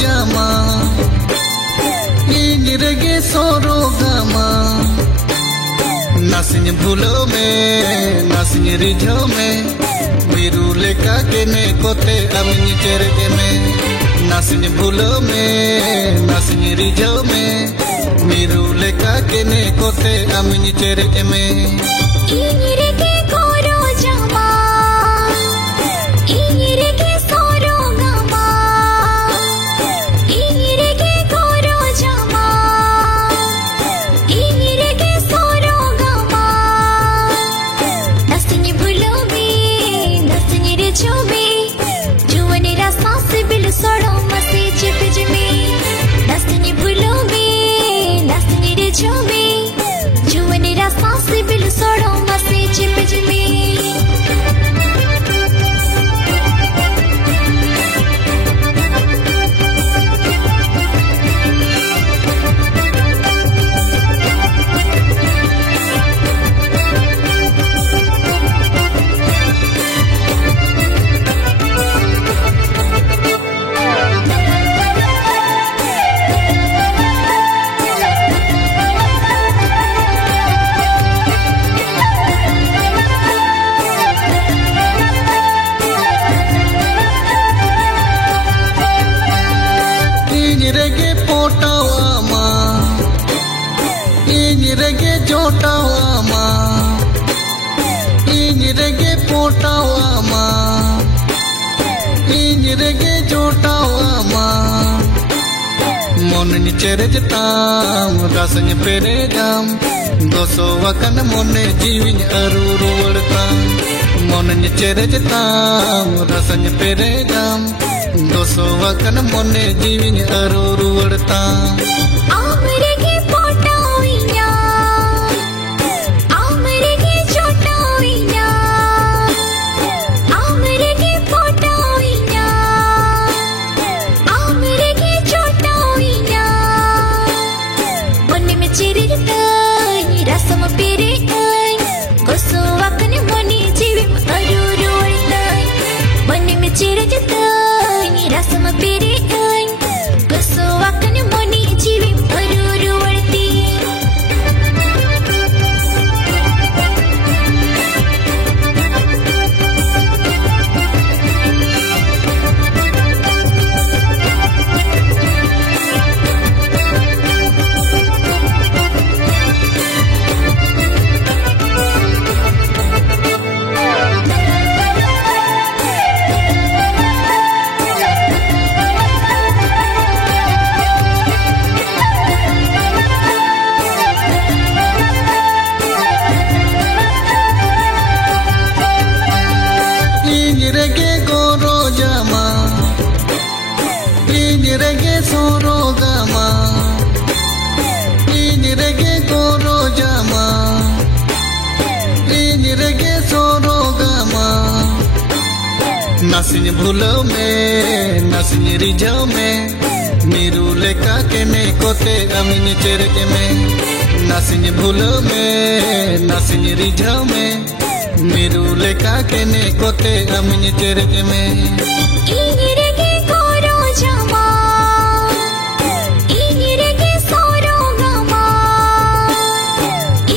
jama inirege soro gama nasinya bhulo me nasinya rijho me biru leka kene kote amni cherge me nasinya bhulo me nasinya rijho me biru leka kene kote amni cherge me inirege koro jama inirege soro gama inirege koro jama inirege soro gama nasinya bhulo me nasinya rijho me juwani ra saas bil sodo mase chipj me nasinya bhulo me nasinya rijho me juwani ra saas bil sodo mase chipj me inirege potawama inirege jotawama inirege potawama inirege jotawama mon ni cherejtam rasanya peregam doso wakan mone jiwin aruru wartam mon ni cherejtam rasanya peregam doso wakan mone jiwin aruru wartam amrege potawinya amrege jotawinya amrege potawinya amrege jotawinya mone me chirita ni rasam pere ai koso akane mone jivim aruru wartai mone me chirita ni rasam pere ai koso akane mone jivim aruru wartai inirege goro jama inirege soro gama inirege goro jama inirege soro gama nasinya bhulo me nasinya rijho me niru leka kene kote amni cherge me nasinya bhulo me nasinya rijho me niru leka kene kote amni cherge me inirege koro jama inirege soro gama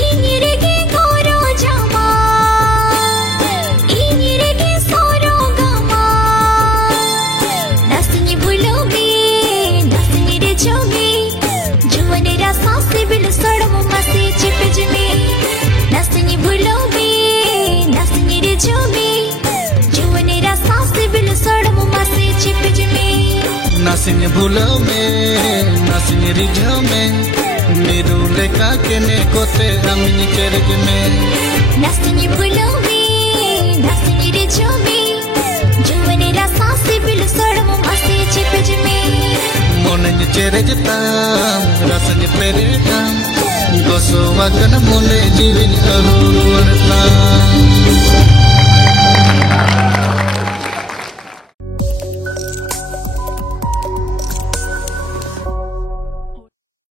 inirege koro jama inirege soro gama nasinya bhulo me nasinya rijho me juwani ra saas bil sodo mase chipj me nasinya bhulo me nasinya rijho me juwani ra saas bil sodo mase chipj me nasinya bhulo me nasinya rijho me niru leka kene kote amni cherge me nasinya bhulo me nasinya rijho me juwani ra saas bil sodo mase chipj me mon ni cherejtam rasanya peregam doso wakan mone jiwin aruru